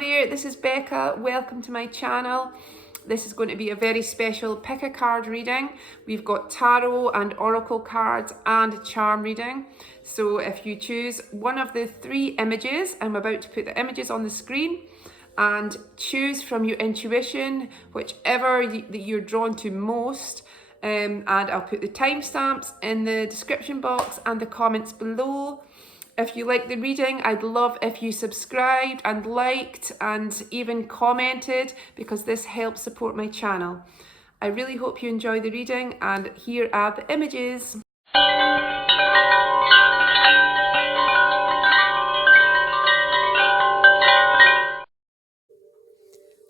there, this is Becca. Welcome to my channel. This is going to be a very special pick a card reading. We've got tarot and oracle cards and a charm reading. So if you choose one of the three images, I'm about to put the images on the screen, and choose from your intuition whichever that you're drawn to most. And I'll put the timestamps in the description box and the comments below. If you like the reading, I'd love if you subscribed and liked and even commented, because this helps support my channel. I really hope you enjoy the reading, and here are the images.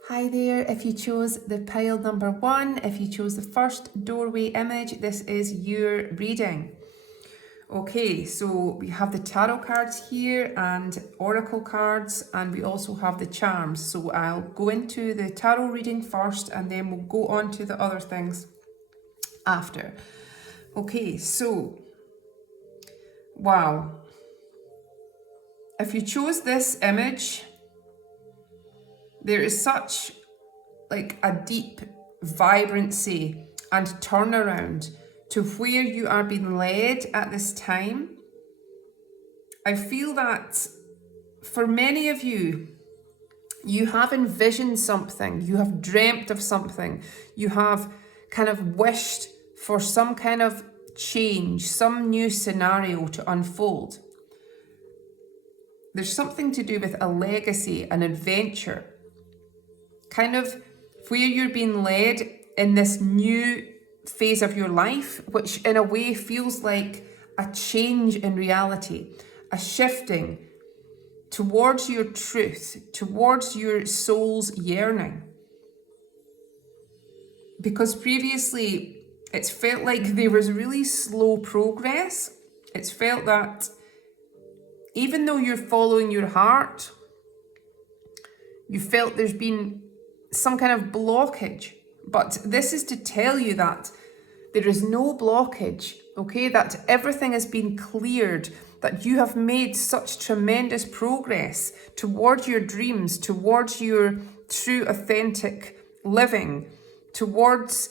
Hi there, if you chose the pile number 1, if you chose the first doorway image, this is your reading. Okay, so we have the tarot cards here and oracle cards, and we also have the charms. So I'll go into the tarot reading first, and then we'll go on to the other things after. Okay, so, wow. If you chose this image, there is such like a deep vibrancy and turnaround to where you are being led at this time. I feel that for many of you, you have envisioned something, you have dreamt of something, you have kind of wished for some kind of change, some new scenario to unfold. There's something to do with a legacy, an adventure, kind of where you're being led in this new phase of your life, which in a way feels like a change in reality, a shifting towards your truth, towards your soul's yearning. Because previously it's felt like there was really slow progress. It's felt that even though you're following your heart, you felt there's been some kind of blockage. But this is to tell you that there is no blockage, okay? That everything has been cleared, that you have made such tremendous progress towards your dreams, towards your true, authentic living, towards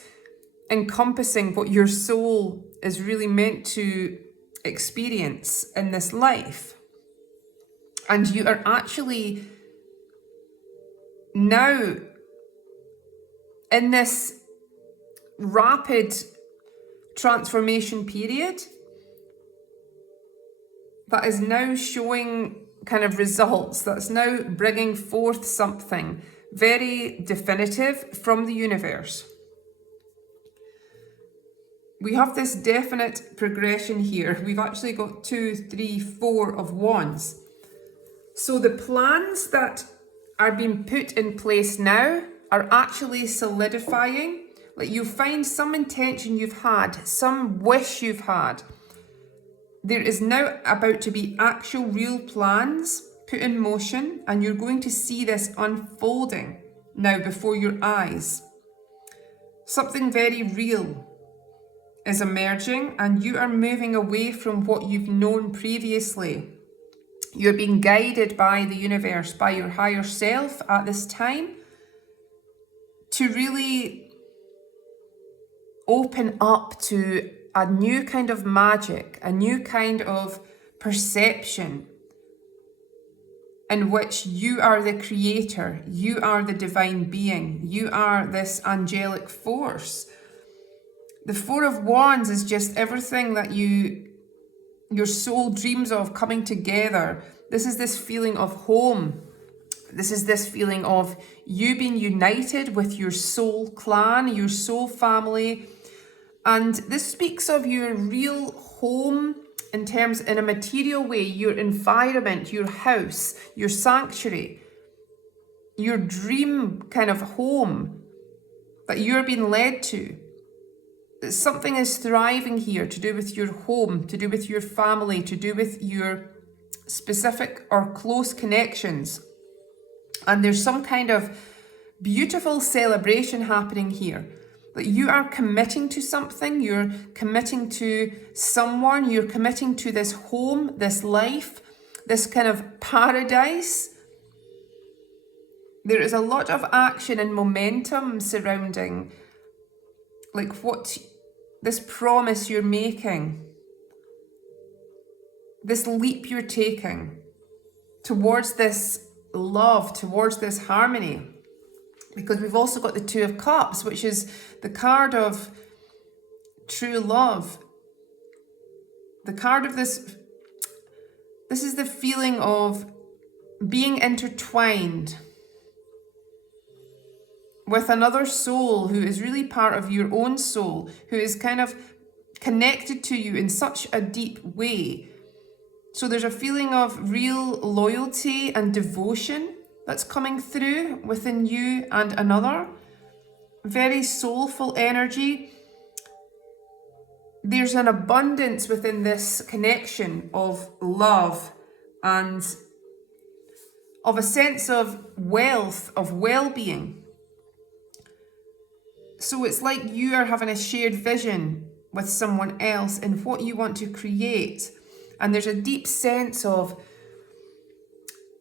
encompassing what your soul is really meant to experience in this life. And you are actually now in this rapid transformation period that is now showing kind of results, that's now bringing forth something very definitive from the universe. We have this definite progression here. We've actually got 2, 3, 4 of wands. So the plans that are being put in place now are actually solidifying. Like, you find some intention you've had, some wish you've had. There is now about to be actual real plans put in motion, and you're going to see this unfolding now before your eyes. Something very real is emerging, and you are moving away from what you've known previously. You're being guided by the universe, by your higher self at this time, to really open up to a new kind of magic, a new kind of perception in which you are the creator, you are the divine being, you are this angelic force. The 4 of Wands is just everything that your soul dreams of coming together. This is this feeling of home. This is this feeling of you being united with your soul clan, your soul family. And this speaks of your real home in a material way, your environment, your house, your sanctuary, your dream kind of home that you're being led to. Something is thriving here to do with your home, to do with your family, to do with your specific or close connections. And there's some kind of beautiful celebration happening here. That you are committing to something, you're committing to someone, you're committing to this home, this life, this kind of paradise there is a lot of action and momentum surrounding like what this promise you're making, this leap you're taking towards this love, towards this harmony. Because we've also got the Two of Cups, which is the card of true love. The card of this is the feeling of being intertwined with another soul who is really part of your own soul, who is kind of connected to you in such a deep way. So there's a feeling of real loyalty and devotion that's coming through within you and another. Very soulful energy. There's an abundance within this connection of love and of a sense of wealth, of well-being. So it's like you are having a shared vision with someone else in what you want to create. And there's a deep sense of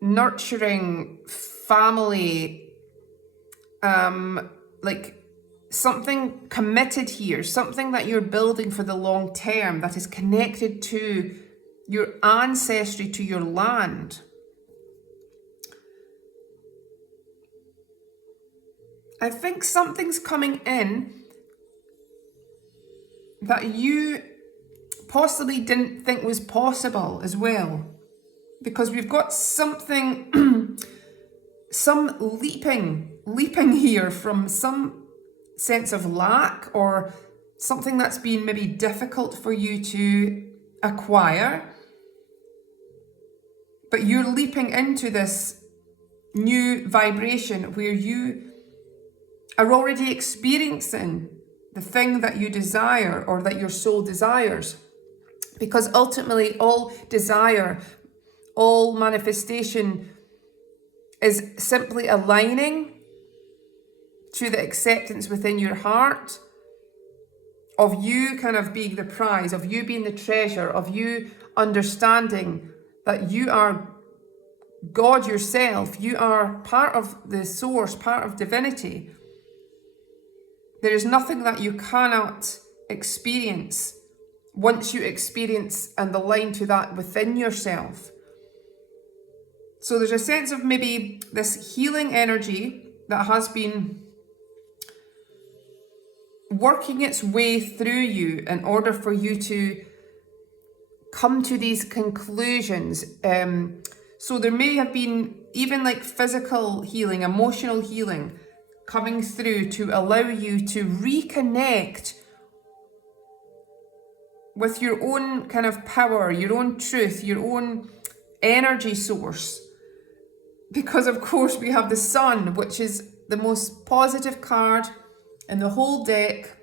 nurturing family, like something committed here, something that you're building for the long term that is connected to your ancestry, to your land. I think something's coming in that you possibly didn't think was possible as well. Because we've got something, some leaping here from some sense of lack or something that's been maybe difficult for you to acquire. But you're leaping into this new vibration where you are already experiencing the thing that you desire or that your soul desires. Because ultimately all desire, all manifestation is simply aligning to the acceptance within your heart of you kind of being the prize, of you being the treasure, of you understanding that you are God yourself, you are part of the source, part of divinity. There is nothing that you cannot experience once you experience and align to that within yourself. So there's a sense of maybe this healing energy that has been working its way through you in order for you to come to these conclusions. So there may have been even like physical healing, emotional healing coming through to allow you to reconnect with your own kind of power, your own truth, your own energy source. Because of course we have the Sun, which is the most positive card in the whole deck.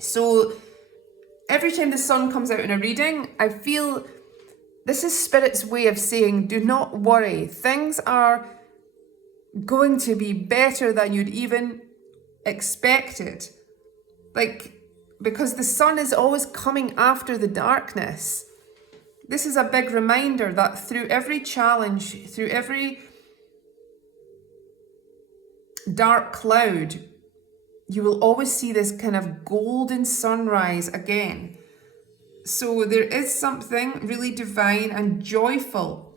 So every time the Sun comes out in a reading, I feel this is Spirit's way of saying, do not worry. Things are going to be better than you'd even expected. Because the Sun is always coming after the darkness. This is a big reminder that through every challenge, through every dark cloud, you will always see this kind of golden sunrise again. So there is something really divine and joyful.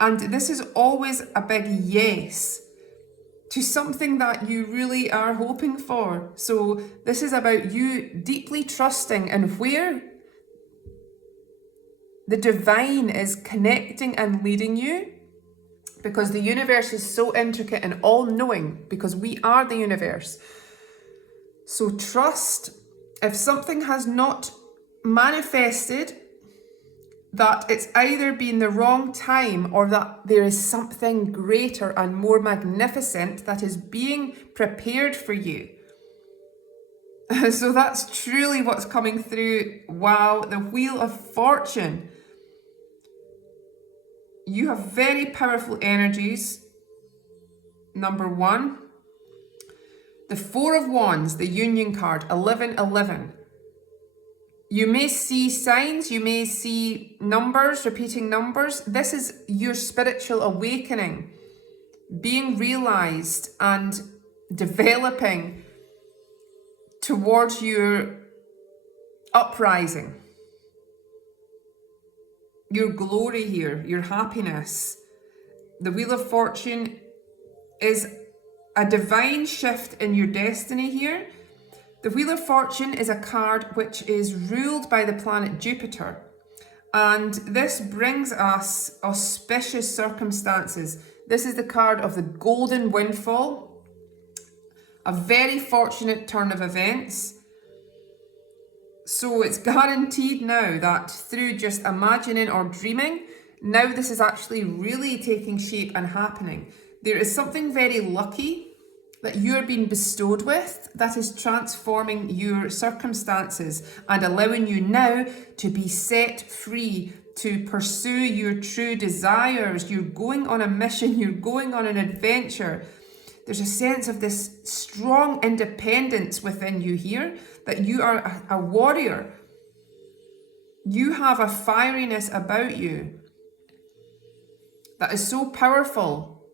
And this is always a big yes to something that you really are hoping for. So this is about you deeply trusting in where the divine is connecting and leading you, because the universe is so intricate and all-knowing, because we are the universe. So trust, if something has not manifested, that it's either been the wrong time or that there is something greater and more magnificent that is being prepared for you. So that's truly what's coming through. Wow, the Wheel of Fortune. You have very powerful energies. Number one, the Four of Wands, the Union card, 1111. You may see signs, you may see numbers, repeating numbers. This is your spiritual awakening. being realized and developing towards your uprising, your glory here, your happiness. The Wheel of Fortune is a divine shift in your destiny here. The Wheel of Fortune is a card which is ruled by the planet Jupiter. And this brings us auspicious circumstances. This is the card of the golden windfall, a very fortunate turn of events. So it's guaranteed now that through just imagining or dreaming, now this is actually really taking shape and happening. There is something very lucky that you're being bestowed with that is transforming your circumstances and allowing you now to be set free to pursue your true desires. You're going on a mission, you're going on an adventure. There's a sense of this strong independence within you here, that you are a warrior. You have a fieriness about you that is so powerful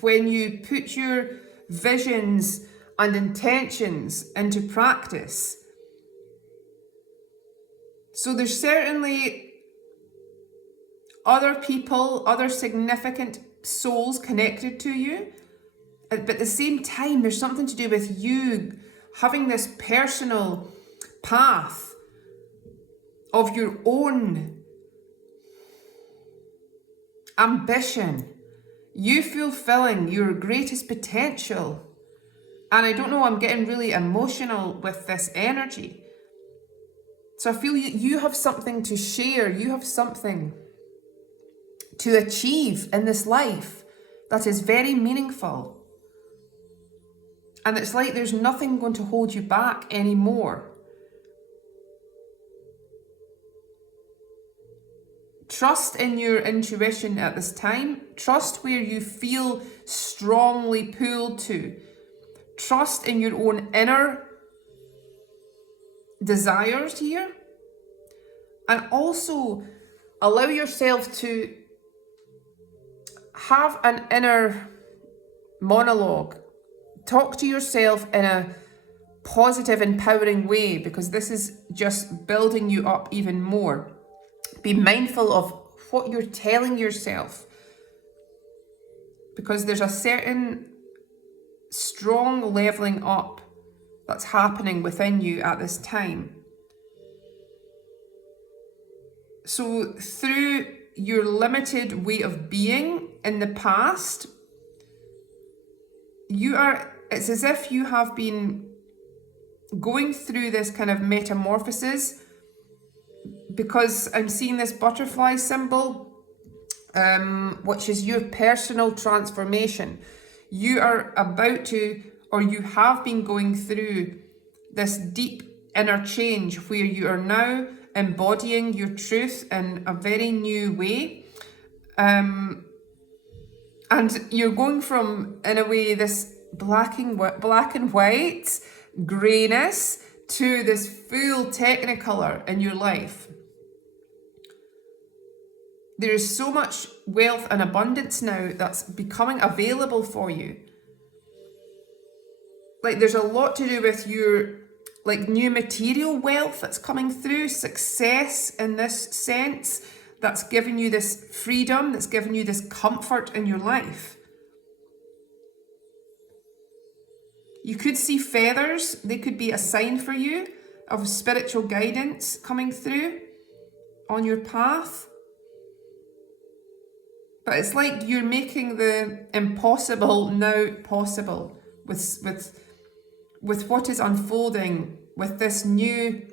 when you put your visions and intentions into practice. So there's certainly other people, other significant souls connected to you, but at the same time there's something to do with you having this personal path of your own ambition, you fulfilling your greatest potential. And I don't know, I'm getting really emotional with this energy. So I feel you have something to share, you have something to achieve in this life that is very meaningful. And it's like there's nothing going to hold you back anymore. Trust in your intuition at this time. Trust where you feel strongly pulled to. Trust in your own inner desires here. And also allow yourself to have an inner monologue. Talk to yourself in a positive, empowering way, because this is just building you up even more. Be mindful of what you're telling yourself, because there's a certain strong leveling up that's happening within you at this time. So through your limited way of being in the past, it's as if you have been going through this kind of metamorphosis, because I'm seeing this butterfly symbol, which is your personal transformation. You are about to, or you have been going through this deep inner change where you are now embodying your truth in a very new way. And you're going from, in a way, this black and white greyness to this full technicolor in your life. There is so much wealth and abundance now that's becoming available for you. Like there's a lot to do with your new material wealth that's coming through, success in this sense, that's giving you this freedom, that's giving you this comfort in your life. You could see feathers, they could be a sign for you of spiritual guidance coming through on your path. But it's like you're making the impossible now possible with what is unfolding, with this new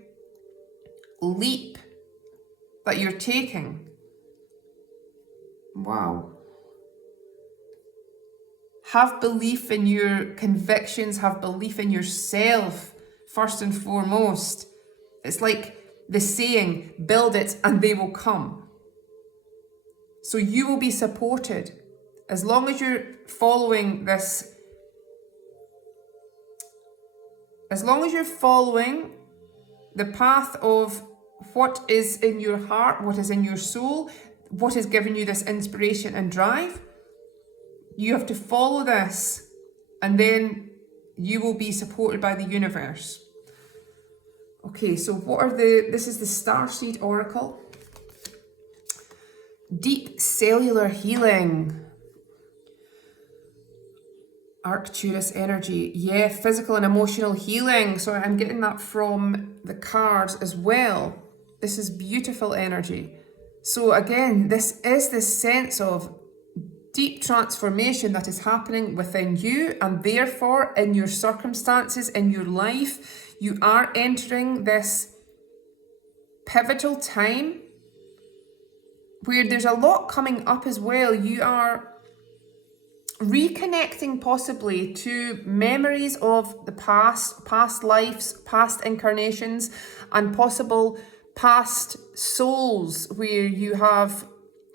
leap that you're taking. Wow. Have belief in your convictions, have belief in yourself, first and foremost. It's like the saying, build it and they will come. So you will be supported as long as you're following this. As long as you're following the path of what is in your heart, what is in your soul, what is giving you this inspiration and drive, You have to follow this, and then you will be supported by the universe. Okay, so this is the Starseed Oracle. Deep cellular healing. Arcturus energy. Yeah, physical and emotional healing. So I'm getting that from the cards as well. This is beautiful energy. So again, this is this sense of deep transformation that is happening within you, and therefore in your circumstances, in your life. You are entering this pivotal time where there's a lot coming up as well. You are reconnecting possibly to memories of the past lives, past incarnations, and possible past souls where you have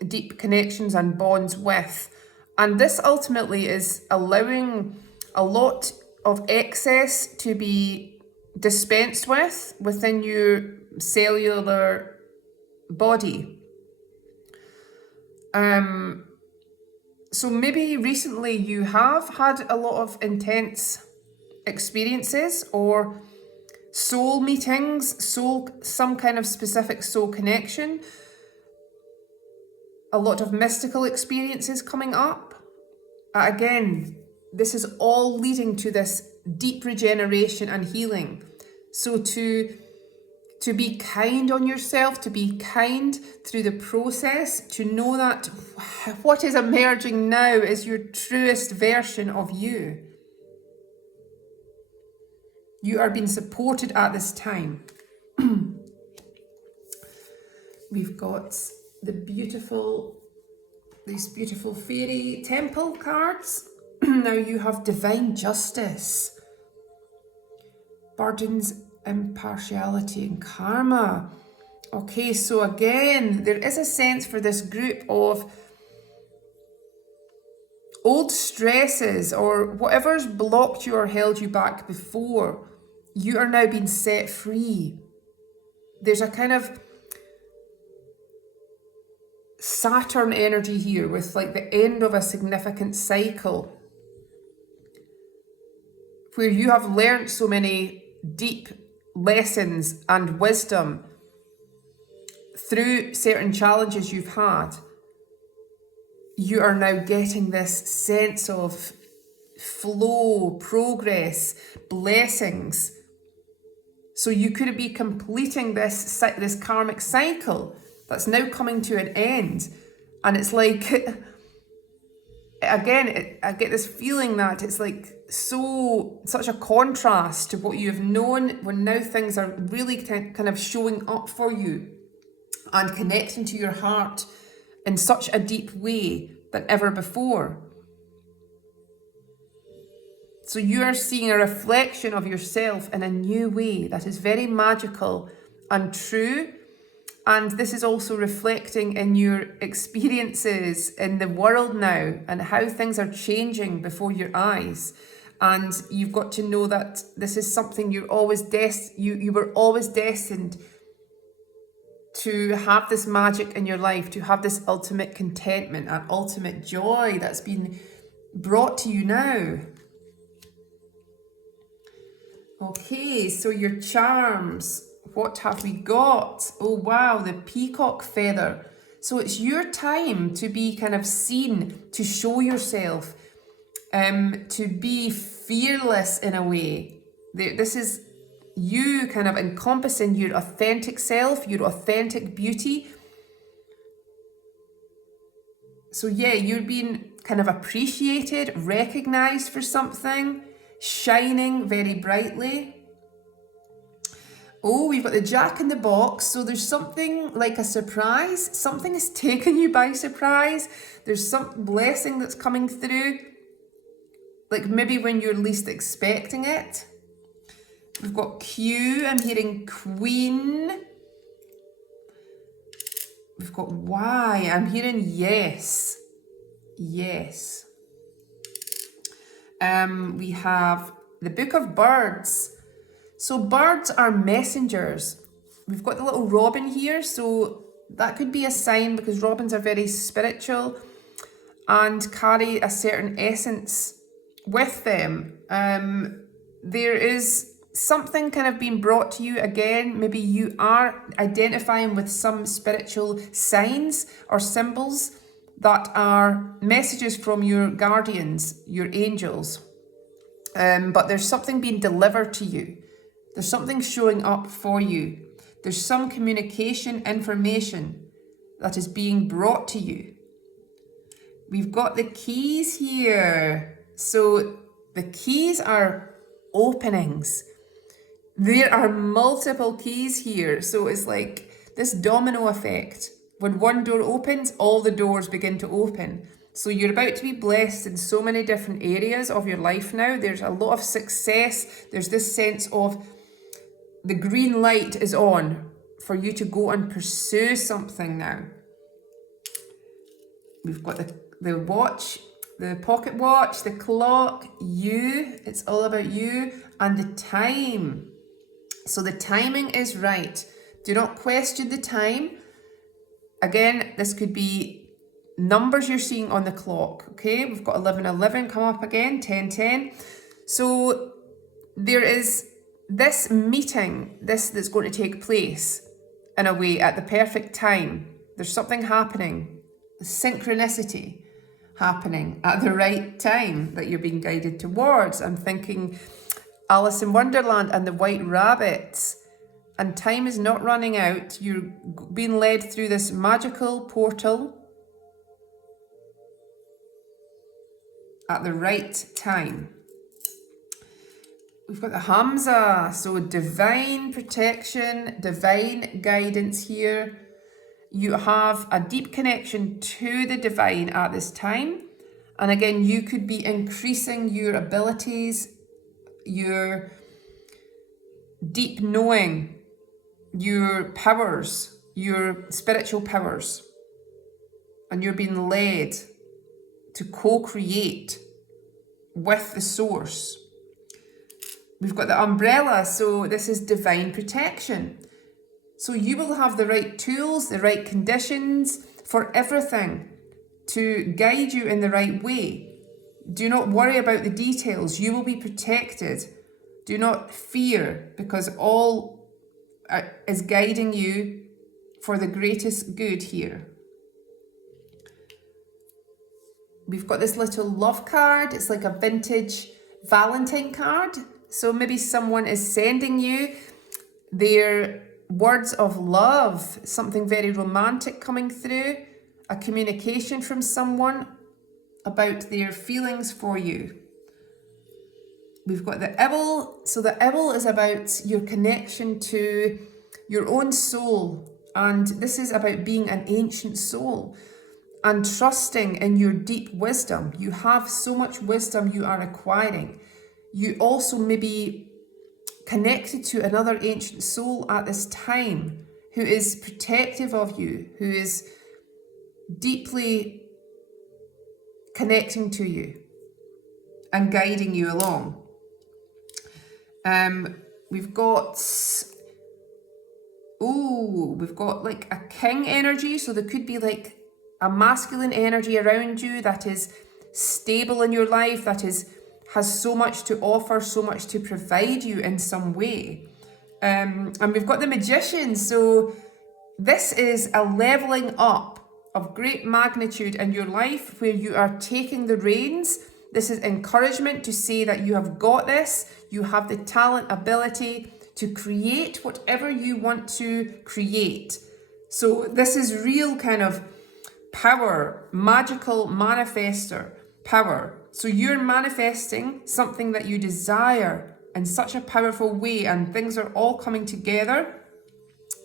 deep connections and bonds with. And this ultimately is allowing a lot of excess to be dispensed with within your cellular body. So maybe recently you have had a lot of intense experiences or soul meetings, some kind of specific soul connection, a lot of mystical experiences coming up. Again, this is all leading to this deep regeneration and healing. So to be kind on yourself, to be kind through the process, to know that what is emerging now is your truest version of you. You are being supported at this time. We've got these beautiful fairy temple cards. Now you have divine justice, burdens, impartiality, and karma. Okay, so again, there is a sense for this group of old stresses or whatever's blocked you or held you back before. You are now being set free. There's a kind of Saturn energy here with like the end of a significant cycle where you have learned so many deep lessons and wisdom through certain challenges you've had. You are now getting this sense of flow, progress, blessings. So you could be completing this karmic cycle that's now coming to an end. And it's like, again, I get this feeling that it's like such a contrast to what you have known, when now things are really kind of showing up for you and connecting to your heart in such a deep way than ever before. So you are seeing a reflection of yourself in a new way that is very magical and true. And this is also reflecting in your experiences in the world now and how things are changing before your eyes. And you've got to know that this is something you were always destined to have, this magic in your life, to have this ultimate contentment and ultimate joy that's been brought to you now. Okay, so your charms. What have we got? Oh wow, the peacock feather. So it's your time to be kind of seen, to show yourself, to be fearless in a way. This is you kind of encompassing your authentic self, your authentic beauty. So yeah, you're being kind of appreciated, recognized for something, shining very brightly. Oh, we've got the Jack in the Box. So there's something like a surprise. Something is taking you by surprise. There's some blessing that's coming through, like maybe when you're least expecting it. We've got Q. I'm hearing Queen. We've got Y. I'm hearing yes. Yes. We have the Book of Birds. So birds are messengers. We've got the little robin here, so that could be a sign because robins are very spiritual and carry a certain essence with them. There is something kind of being brought to you again. Maybe you are identifying with some spiritual signs or symbols that are messages from your guardians, your angels. But there's something being delivered to you. There's something showing up for you. There's some communication information that is being brought to you. We've got the keys here. So the keys are openings. There are multiple keys here. So it's like this domino effect. When one door opens, all the doors begin to open. So you're about to be blessed in so many different areas of your life now. There's a lot of success. There's this sense of the green light is on for you to go and pursue something now. We've got the watch, the pocket watch, the clock, you. It's all about you, and the time. So the timing is right. Do not question the time. Again, this could be numbers you're seeing on the clock. Okay, we've got 11:11 come up again, 10:10. So there is this meeting, that's going to take place in a way at the perfect time. There's something happening, synchronicity happening at the right time that you're being guided towards. I'm thinking Alice in Wonderland and the White Rabbits. And time is not running out. You're being led through this magical portal at the right time. We've got the Hamza, so divine protection, divine guidance here. You have a deep connection to the divine at this time. And again, you could be increasing your abilities, your deep knowing, your powers, your spiritual powers. And you're being led to co-create with the source. We've got the umbrella, so this is divine protection. So you will have the right tools, the right conditions for everything to guide you in the right way. Do not worry about the details. You will be protected. Do not fear, because all is guiding you for the greatest good here. We've got this little love card. It's like a vintage Valentine card. So maybe someone is sending you their words of love, something very romantic coming through, a communication from someone about their feelings for you. We've got the Owl. So the Owl is about your connection to your own soul. And this is about being an ancient soul and trusting in your deep wisdom. You have so much wisdom you are acquiring. You also may be connected to another ancient soul at this time who is protective of you, who is deeply connecting to you and guiding you along. We've got like a king energy. So there could be like a masculine energy around you that is stable in your life, that has so much to offer, so much to provide you in some way. And we've got the Magician. So this is a leveling up of great magnitude in your life where you are taking the reins. This is encouragement to say that you have got this. You have the talent, ability to create whatever you want to create. So this is real kind of power, magical manifester power. So you're manifesting something that you desire in such a powerful way, and things are all coming together.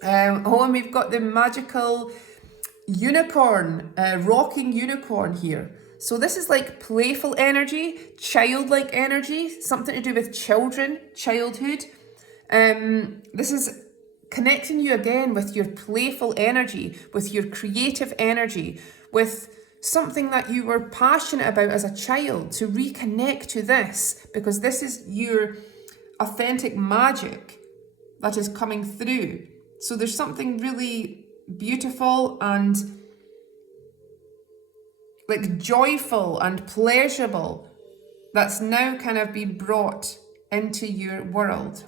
And we've got the magical unicorn, rocking unicorn here. So this is like playful energy, childlike energy, something to do with children, childhood. This is connecting you again with your playful energy, with your creative energy, with something that you were passionate about as a child, to reconnect to this, because this is your authentic magic that is coming through. So there's something really beautiful and like joyful and pleasurable, that's now kind of been brought into your world.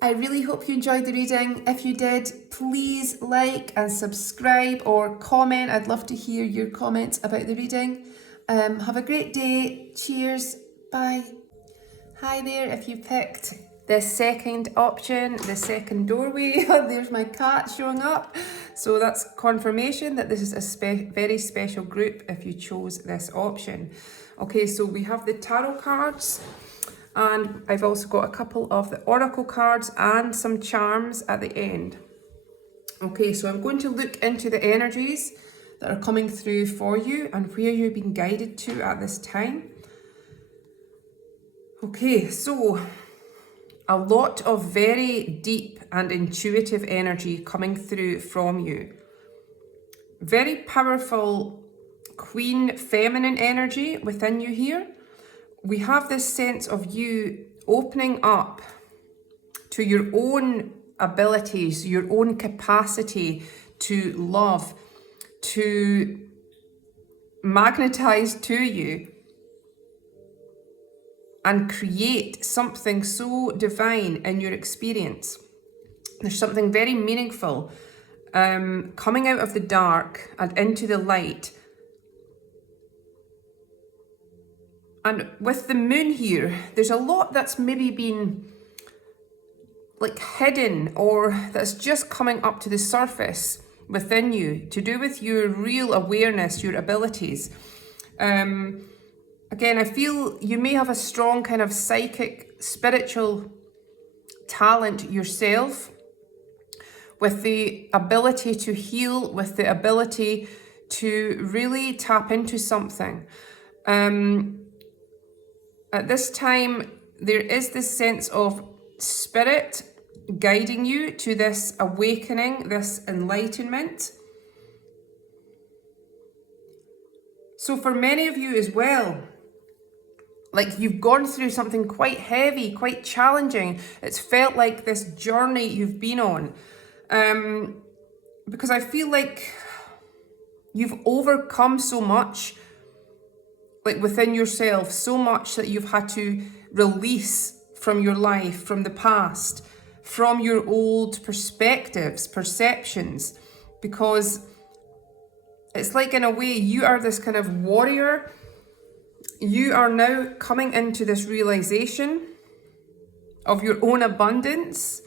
I really hope you enjoyed the reading. If you did, please like and subscribe or comment. I'd love to hear your comments about the reading. Have a great day. Cheers. Bye. Hi there, if you picked the second option, the second doorway, there's my cat showing up. So that's confirmation that this is a very special group if you chose this option. Okay, so we have the tarot cards, and I've also got a couple of the oracle cards and some charms at the end. Okay, so I'm going to look into the energies that are coming through for you and where you're being guided to at this time. Okay, so a lot of very deep and intuitive energy coming through from you. Very powerful queen feminine energy within you here. We have this sense of you opening up to your own abilities, your own capacity to love, to magnetize to you and create something so divine in your experience. There's something very meaningful coming out of the dark and into the light. And with the moon here, there's a lot that's maybe been like hidden or that's just coming up to the surface within you to do with your real awareness, your abilities. Again, I feel you may have a strong kind of psychic, spiritual talent yourself, with the ability to heal, with the ability to really tap into something. At this time, there is this sense of spirit guiding you to this awakening, this enlightenment. So for many of you as well, like you've gone through something quite heavy, quite challenging. It's felt like this journey you've been on. Because I feel like you've overcome so much, like within yourself, so much that you've had to release from your life, from the past, from your old perspectives, perceptions, because it's like in a way you are this kind of warrior. You are now coming into this realization of your own abundance,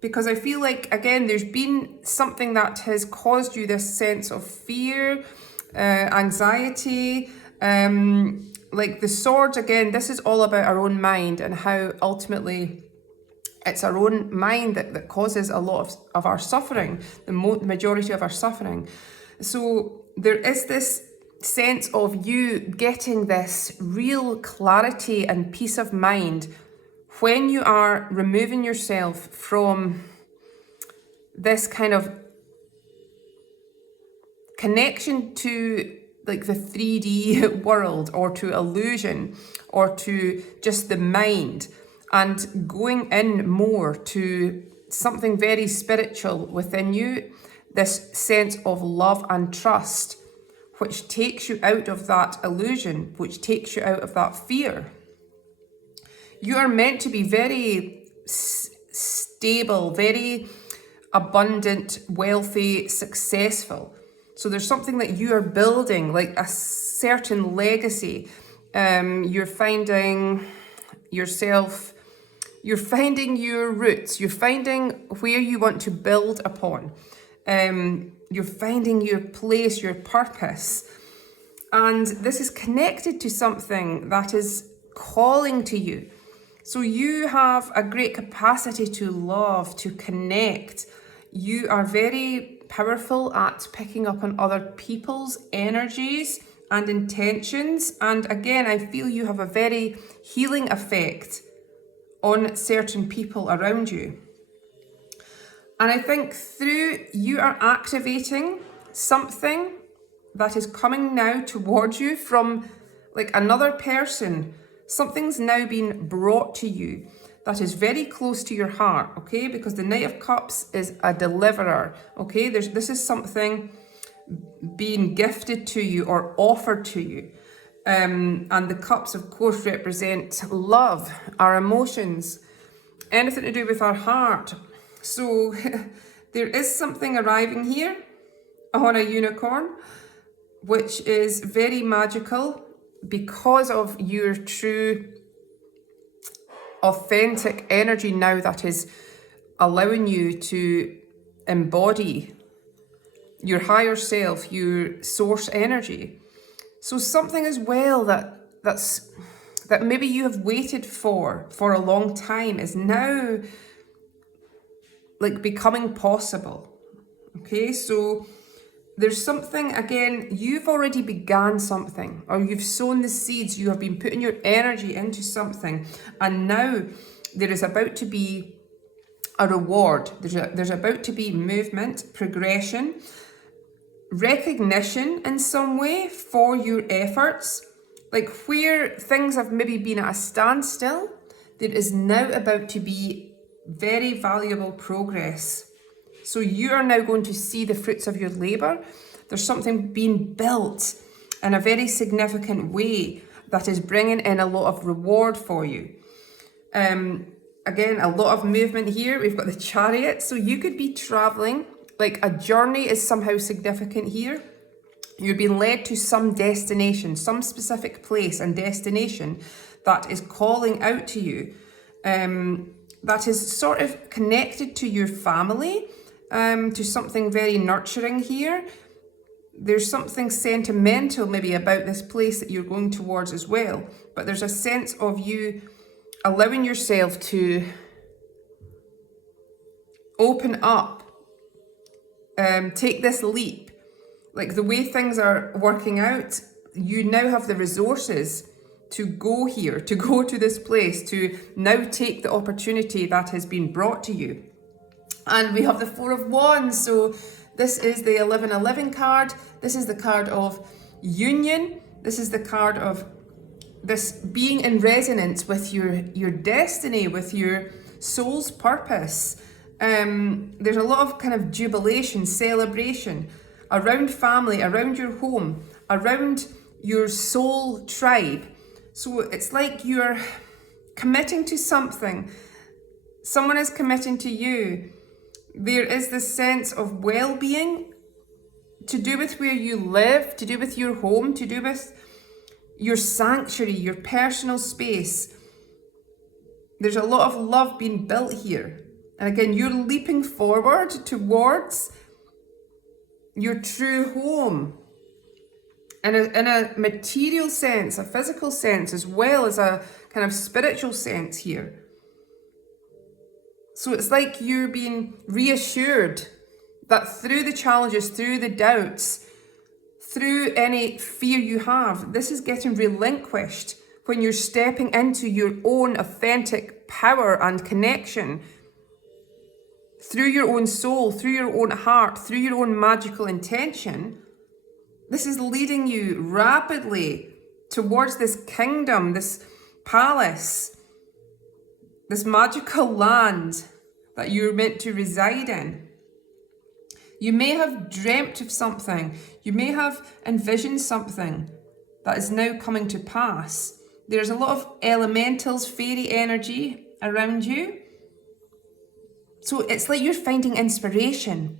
because I feel like, again, there's been something that has caused you this sense of fear, anxiety, like the swords. Again, this is all about our own mind and how ultimately it's our own mind that causes a lot of our suffering, the majority of our suffering. So there is this sense of you getting this real clarity and peace of mind when you are removing yourself from this kind of connection to like the 3D world, or to illusion, or to just the mind, and going in more to something very spiritual within you, this sense of love and trust, which takes you out of that illusion, which takes you out of that fear. You are meant to be very stable, very abundant, wealthy, successful. So there's something that you are building, like a certain legacy. You're finding yourself, you're finding your roots, you're finding where you want to build upon. You're finding your place, your purpose. And this is connected to something that is calling to you. So you have a great capacity to love, to connect. You are very powerful at picking up on other people's energies and intentions. And again, I feel you have a very healing effect on certain people around you. And I think through you are activating something that is coming now towards you from like another person. Something's now been brought to you that is very close to your heart, okay? Because the Knight of Cups is a deliverer, okay? This is something being gifted to you or offered to you. And the cups, of course, represent love, our emotions, anything to do with our heart. So there is something arriving here on a unicorn, which is very magical because of your true, authentic energy now that is allowing you to embody your higher self, your source energy. So something as well that maybe you have waited for a long time is now like becoming possible. Okay, so there's something, again, you've already began something, or you've sown the seeds, you have been putting your energy into something, and now there is about to be a reward. There's about to be movement, progression, recognition in some way for your efforts. Like where things have maybe been at a standstill, there is now about to be very valuable progress. So you are now going to see the fruits of your labor. There's something being built in a very significant way that is bringing in a lot of reward for you. Again, a lot of movement here. We've got the Chariot. So you could be traveling, like a journey is somehow significant here. You're being led to some destination, some specific place and destination that is calling out to you. That is sort of connected to your family, to something very nurturing here. There's something sentimental maybe about this place that you're going towards as well. But there's a sense of you allowing yourself to open up, take this leap. Like the way things are working out, you now have the resources to go here, to go to this place, to now take the opportunity that has been brought to you. And we have the Four of Wands. So this is the 1111 card. This is the card of union. This is the card of this being in resonance with your destiny, with your soul's purpose. There's a lot of kind of jubilation, celebration around family, around your home, around your soul tribe. So it's like you're committing to something. Someone is committing to you. There is this sense of well-being to do with where you live, to do with your home, to do with your sanctuary, your personal space. There's a lot of love being built here. And again, you're leaping forward towards your true home. In a material sense, a physical sense, as well as a kind of spiritual sense here. So it's like you're being reassured that through the challenges, through the doubts, through any fear you have, this is getting relinquished when you're stepping into your own authentic power and connection. Through your own soul, through your own heart, through your own magical intention. This is leading you rapidly towards this kingdom, this palace, this magical land that you're meant to reside in. You may have dreamt of something. You may have envisioned something that is now coming to pass. There's a lot of elementals, fairy energy around you. So it's like you're finding inspiration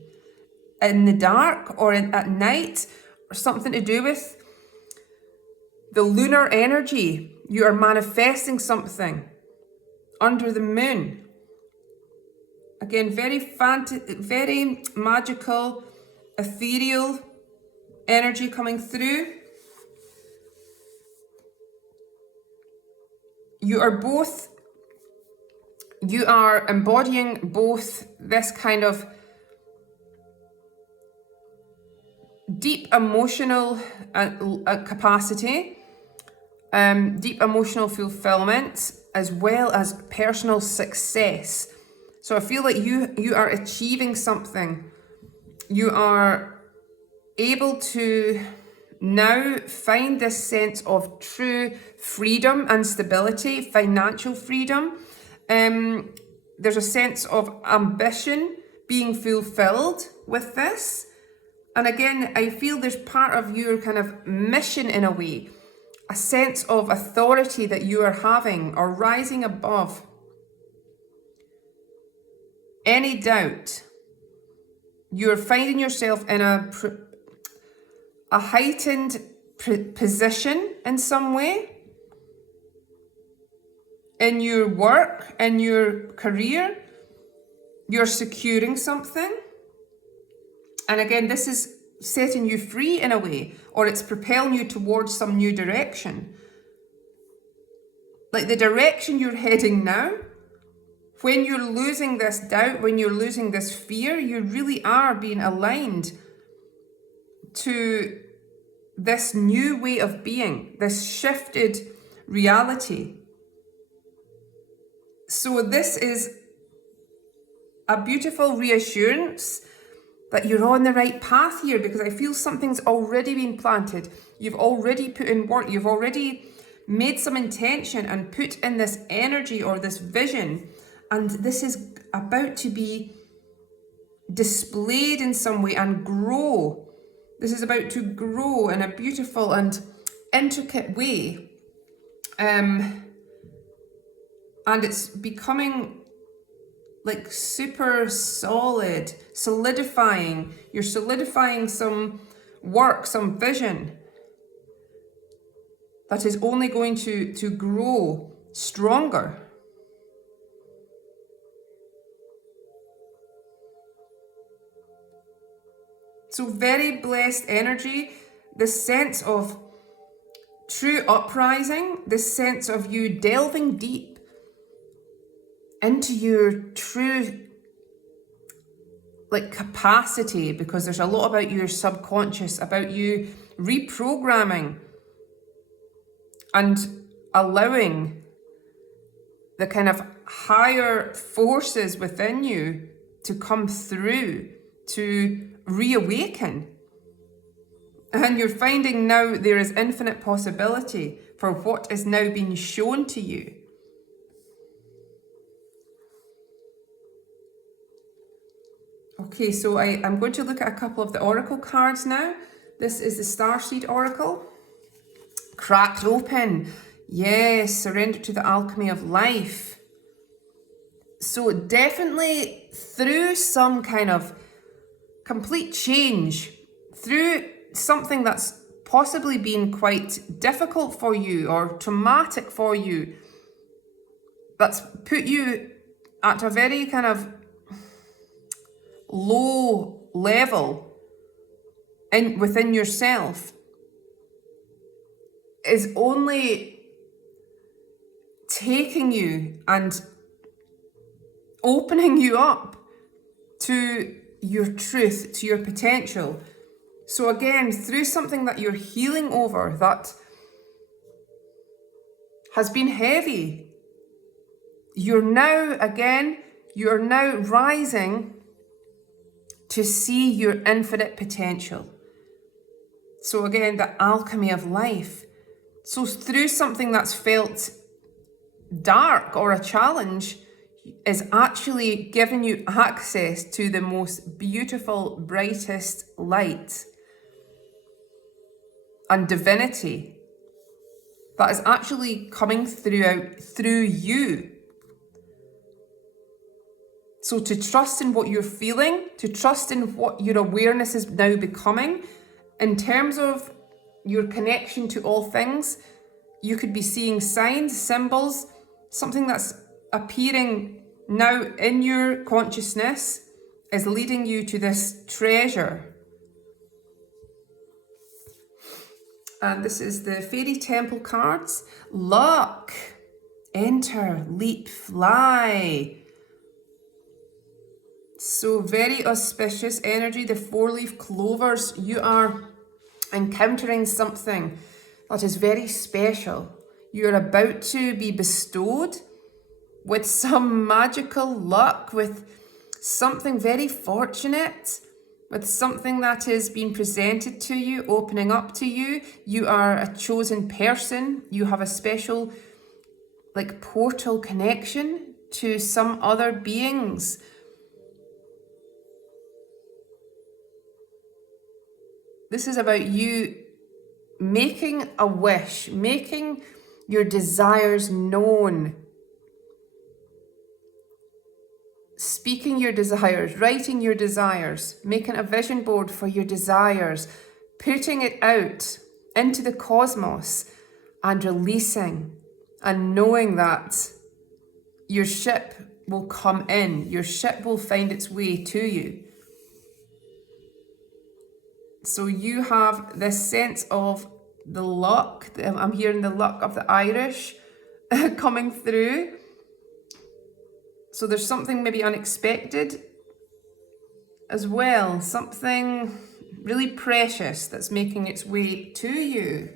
in the dark or at night, or something to do with the lunar energy. You are manifesting something under the moon. Again, very magical, ethereal energy coming through. You are embodying both this kind of deep emotional capacity, deep emotional fulfillment, as well as personal success. So I feel like you are achieving something. You are able to now find this sense of true freedom and stability, financial freedom. There's a sense of ambition being fulfilled with this. And again, I feel there's part of your kind of mission in a way, a sense of authority that you are having or rising above any doubt. You're finding yourself in a heightened position in some way, in your work, in your career. You're securing something. And again, this is setting you free in a way, or it's propelling you towards some new direction. Like the direction you're heading now, when you're losing this doubt, when you're losing this fear, you really are being aligned to this new way of being, this shifted reality. So this is a beautiful reassurance that you're on the right path here, because I feel something's already been planted. You've already put in work. You've already made some intention and put in this energy or this vision. And this is about to be displayed in some way and grow. This is about to grow in a beautiful and intricate way. And it's becoming like super solid, solidifying. You're solidifying some work, some vision that is only going to grow stronger. So very blessed energy, this sense of true uprising, this sense of you delving deep into your true capacity, because there's a lot about your subconscious, about you reprogramming and allowing the kind of higher forces within you to come through, to reawaken. And you're finding now there is infinite possibility for what is now being shown to you. Okay, so I'm going to look at a couple of the oracle cards now. This is the Starseed Oracle. Cracked open. Yes, surrender to the alchemy of life. So definitely through some kind of complete change, through something that's possibly been quite difficult for you or traumatic for you, that's put you at a very kind of low level within yourself, is only taking you and opening you up to your truth, to your potential. So again, through something that you're healing over that has been heavy, you're now rising to see your infinite potential. So again, the alchemy of life. So through something that's felt dark or a challenge is actually giving you access to the most beautiful, brightest light and divinity that is actually coming through you. So to trust in what you're feeling, to trust in what your awareness is now becoming, in terms of your connection to all things, you could be seeing signs, symbols, something that's appearing now in your consciousness is leading you to this treasure. And this is the Fairy Temple cards. Luck, enter, leap, fly. So very auspicious energy. The 4-leaf clovers, you are encountering something that is very special. You're about to be bestowed with some magical luck, with something very fortunate, with something that is being presented to you, opening up to you. You are a chosen person. You have a special portal connection to some other beings. This is about you making a wish, making your desires known, speaking your desires, writing your desires, making a vision board for your desires, putting it out into the cosmos and releasing and knowing that your ship will come in, your ship will find its way to you. So you have this sense of the luck, I'm hearing the luck of the Irish coming through. So there's something maybe unexpected as well, something really precious that's making its way to you.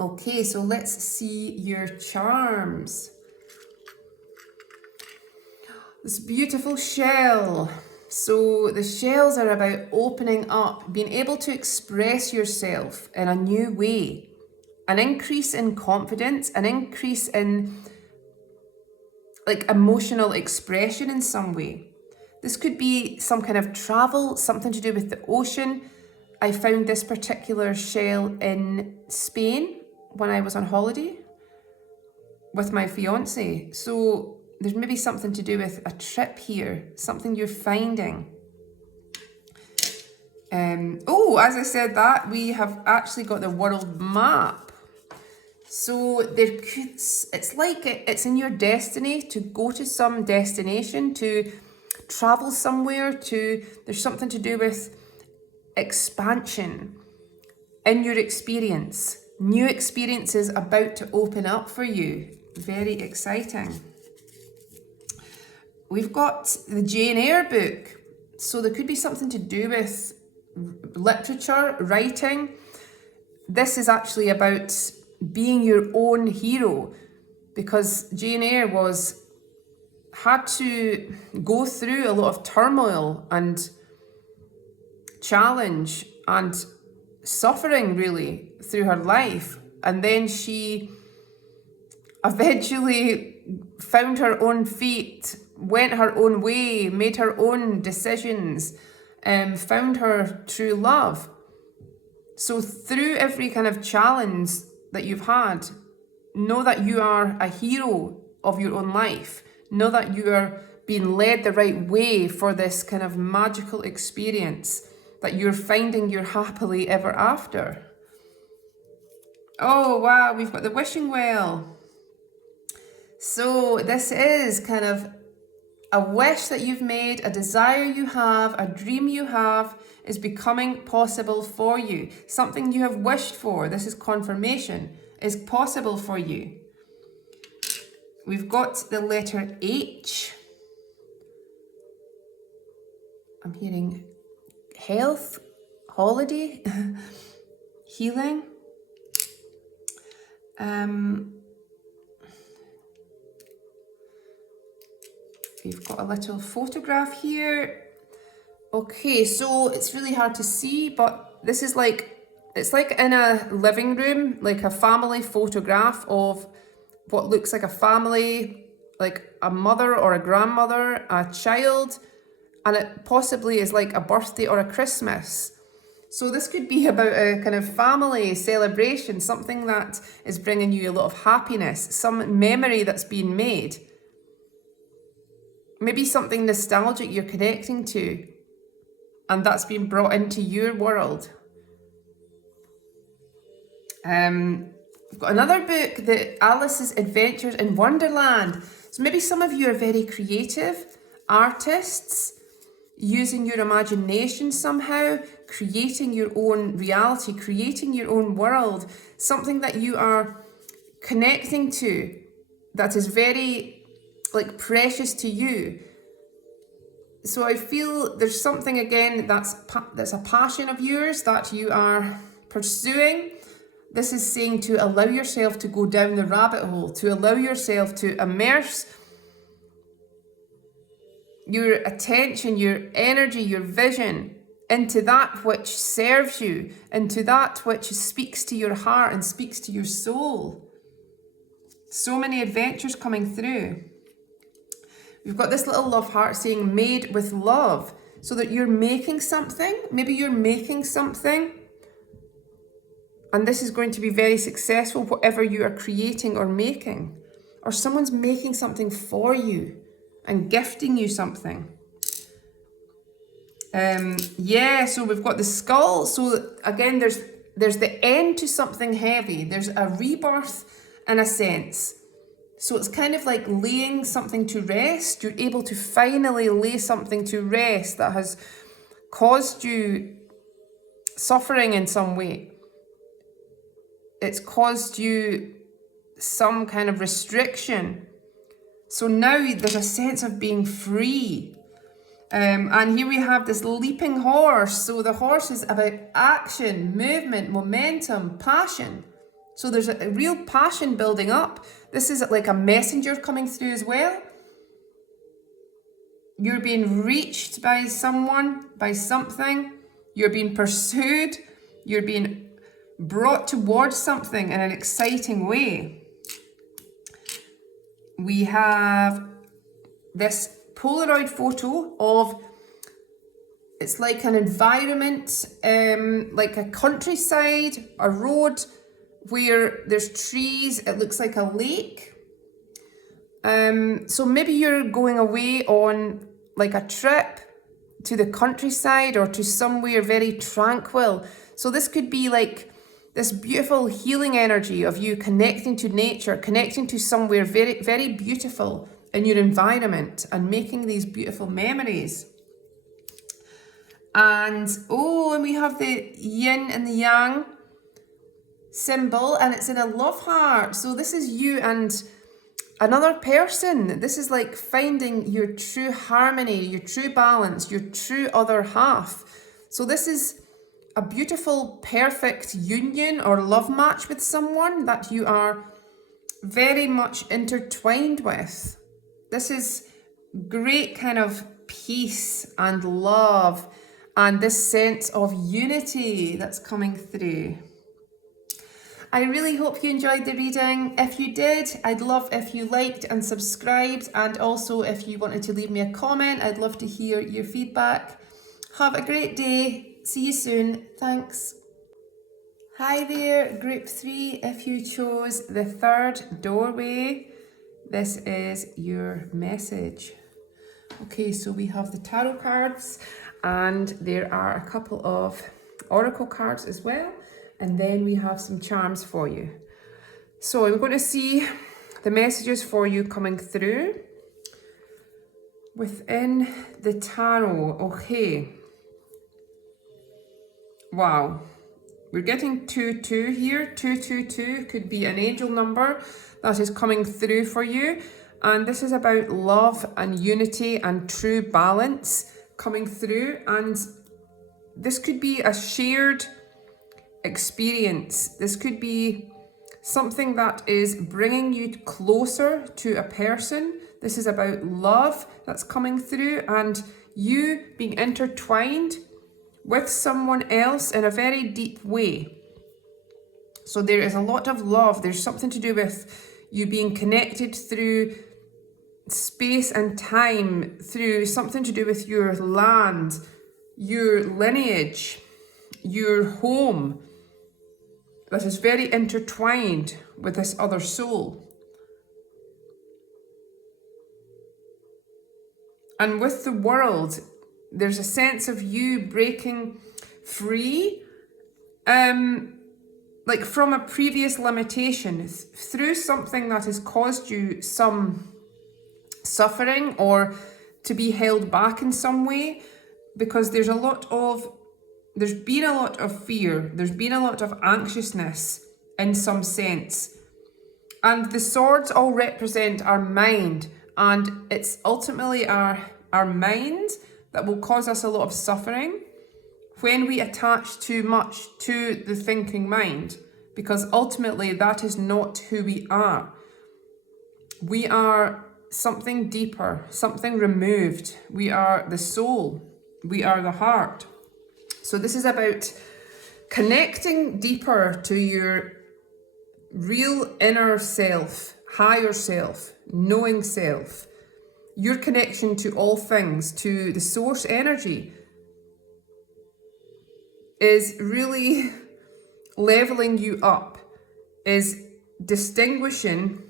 Okay, so let's see your charms. This beautiful shell. So the shells are about opening up, being able to express yourself in a new way, an increase in confidence, an increase in like emotional expression in some way. This could be some kind of travel, something to do with the ocean. I found this particular shell in Spain when I was on holiday with my fiance. So there's maybe something to do with a trip here, something you're finding. As I said that, we have actually got the world map. So it's like it's in your destiny to go to some destination, to travel somewhere, there's something to do with expansion in your experience. New experiences about to open up for you. Very exciting. We've got the Jane Eyre book. So there could be something to do with literature, writing. This is actually about being your own hero, because Jane Eyre had to go through a lot of turmoil and challenge and suffering really through her life, and then she eventually found her own feet, went her own way, made her own decisions, found her true love. So through every kind of challenge that you've had, know that you are a hero of your own life. Know that you are being led the right way for this kind of magical experience, that you're finding your happily ever after. Oh wow, we've got the wishing well. So this is kind of a wish that you've made, a desire you have, a dream you have is becoming possible for you. Something you have wished for, this is confirmation, is possible for you. We've got the letter H. I'm hearing health, holiday, healing. We've got a little photograph here. Okay, so it's really hard to see, but this is it's like in a living room, like a family photograph of what looks like a family, like a mother or a grandmother, a child, and it possibly is like a birthday or a Christmas. So this could be about a kind of family celebration, something that is bringing you a lot of happiness, some memory that's been made. Maybe something nostalgic you're connecting to, and that's been brought into your world. We've got another book, the Alice's Adventures in Wonderland. So maybe some of you are very creative artists, using your imagination somehow, creating your own reality, creating your own world, something that you are connecting to that is very precious to you. So I feel there's something again that's a passion of yours that you are pursuing. This is saying to allow yourself to go down the rabbit hole, to allow yourself to immerse your attention, your energy, your vision into that which serves you, into that which speaks to your heart and speaks to your soul. So many adventures coming through. We've got this little love heart saying made with love. so that you're making something. Maybe you're making something, and this is going to be very successful, whatever you are creating or making. Or someone's making something for you and gifting you something. Yeah, so we've got the skull. So again, there's the end to something heavy. There's a rebirth in a sense. So it's kind of like laying something to rest. You're able to finally lay something to rest that has caused you suffering in some way. It's caused you some kind of restriction. So now there's a sense of being free. And here we have this leaping horse. So the horse is about action, movement, momentum, passion. So there's a real passion building up. This is like a messenger coming through as well. You're being reached by someone, by something. You're being pursued. You're being brought towards something in an exciting way. We have this Polaroid photo of, it's like an environment, like a countryside, a road where there's trees. It looks like a lake. So maybe you're going away on like a trip to the countryside or to somewhere very tranquil. So this could be like this beautiful healing energy of you connecting to nature, connecting to somewhere very, very beautiful in your environment and making these beautiful memories. And we have the yin and the yang symbol, and it's in a love heart. So this is you and another person. This is like finding your true harmony, your true balance, your true other half. So this is a beautiful, perfect union or love match with someone that you are very much intertwined with. This is great kind of peace and love and this sense of unity that's coming through. I really hope you enjoyed the reading. If you did, I'd love if you liked and subscribed, and also if you wanted to leave me a comment, I'd love to hear your feedback. Have a great day. See you soon. Thanks. Hi there, group 3. If you chose the third doorway, this is your message. Okay, so we have the tarot cards, and there are a couple of oracle cards as well. And then we have some charms for you. So I'm going to see the messages for you coming through within the tarot. Okay. Wow. We're getting 2-2 here. 222 could be an angel number that is coming through for you. And this is about love and unity and true balance coming through. And this could be a shared experience. This could be something that is bringing you closer to a person. This is about love that's coming through and you being intertwined with someone else in a very deep way. So there is a lot of love. There's something to do with you being connected through space and time, through something to do with your land, your lineage, your home, that is very intertwined with this other soul. And with the world, there's a sense of you breaking free, like from a previous limitation, through something that has caused you some suffering or to be held back in some way, because there's been a lot of fear, there's been a lot of anxiousness in some sense. And the swords all represent our mind, and it's ultimately our mind that will cause us a lot of suffering when we attach too much to the thinking mind, because ultimately that is not who we are. We are something deeper, something removed. We are the soul. We are the heart. So this is about connecting deeper to your real inner self, higher self, knowing self. your connection to all things, to the source energy, is really leveling you up, is distinguishing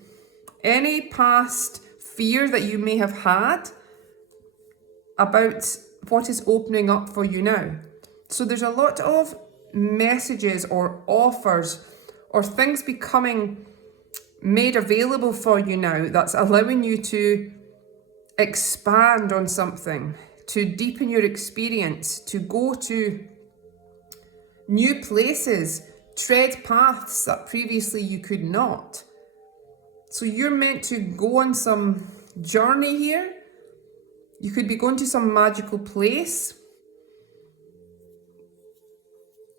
any past fear that you may have had about what is opening up for you now. So there's a lot of messages or offers or things becoming made available for you now that's allowing you to expand on something, to deepen your experience, to go to new places, tread paths that previously you could not. So you're meant to go on some journey here. You could be going to some magical place.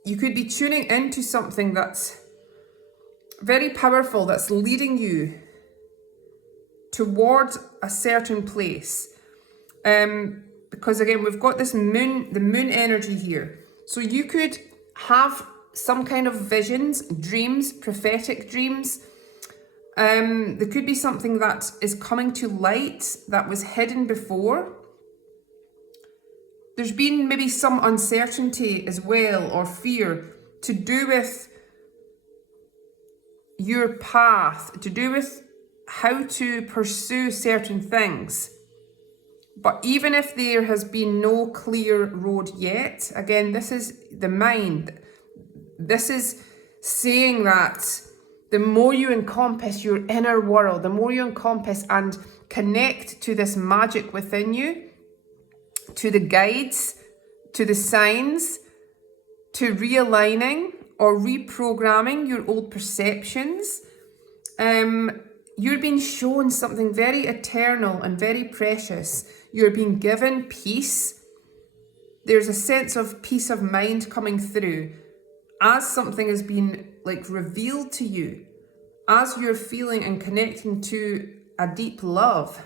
You could be tuning into something that's very powerful, that's leading you towards a certain place. Because again, we've got this moon, the moon energy here. So you could have some kind of visions, dreams, prophetic dreams. There could be something that is coming to light that was hidden before. There's been maybe some uncertainty as well, or fear, to do with your path, to do with how to pursue certain things. But even if there has been no clear road yet, again, this is the mind. This is saying that the more you encompass your inner world, the more you encompass and connect to this magic within you, to the guides, to the signs, to realigning or reprogramming your old perceptions, you're being shown something very eternal and very precious. You're being given peace. There's a sense of peace of mind coming through as something has been like revealed to you, as you're feeling and connecting to a deep love.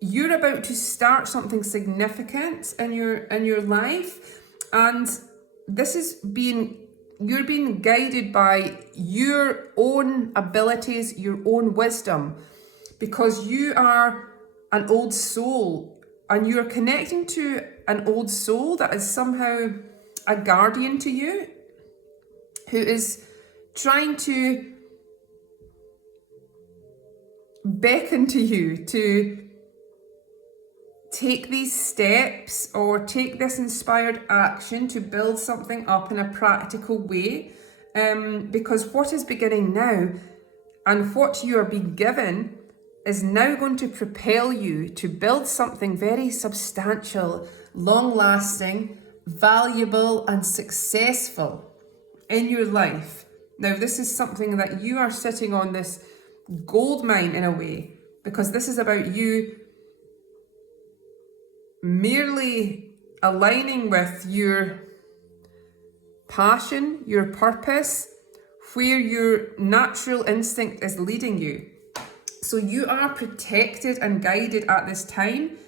You're about to start something significant in your life, and this is you're being guided by your own abilities, your own wisdom, because you are an old soul and you're connecting to an old soul that is somehow a guardian to you, who is trying to beckon to you to take these steps or take this inspired action to build something up in a practical way, because what is beginning now and what you are being given is now going to propel you to build something very substantial, long-lasting, valuable and successful in your life. Now, this is something that you are sitting on, this gold mine in a way, because this is about you merely aligning with your passion, your purpose, where your natural instinct is leading you. So you are protected and guided at this time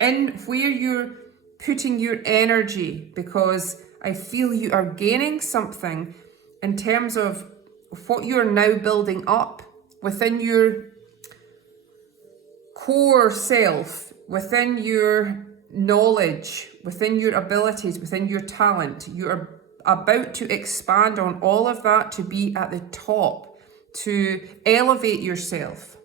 in where you're putting your energy, because I feel you are gaining something in terms of what you are now building up within your core self, within your knowledge, within your abilities, within your talent. You are about to expand on all of that to be at the top, to elevate yourself.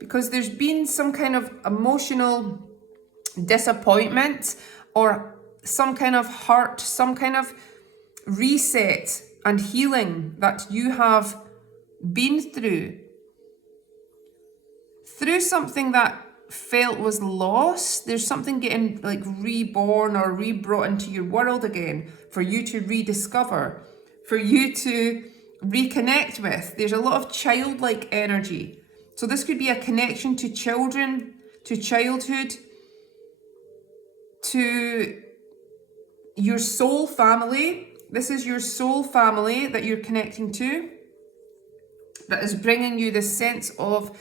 Because there's been some kind of emotional disappointment or some kind of hurt, some kind of reset and healing that you have been through something that felt was lost. There's something getting like reborn or rebrought into your world again for you to rediscover, for you to reconnect with. There's a lot of childlike energy. So this could be a connection to children, to childhood, to your soul family. This is your soul family that you're connecting to, that is bringing you this sense of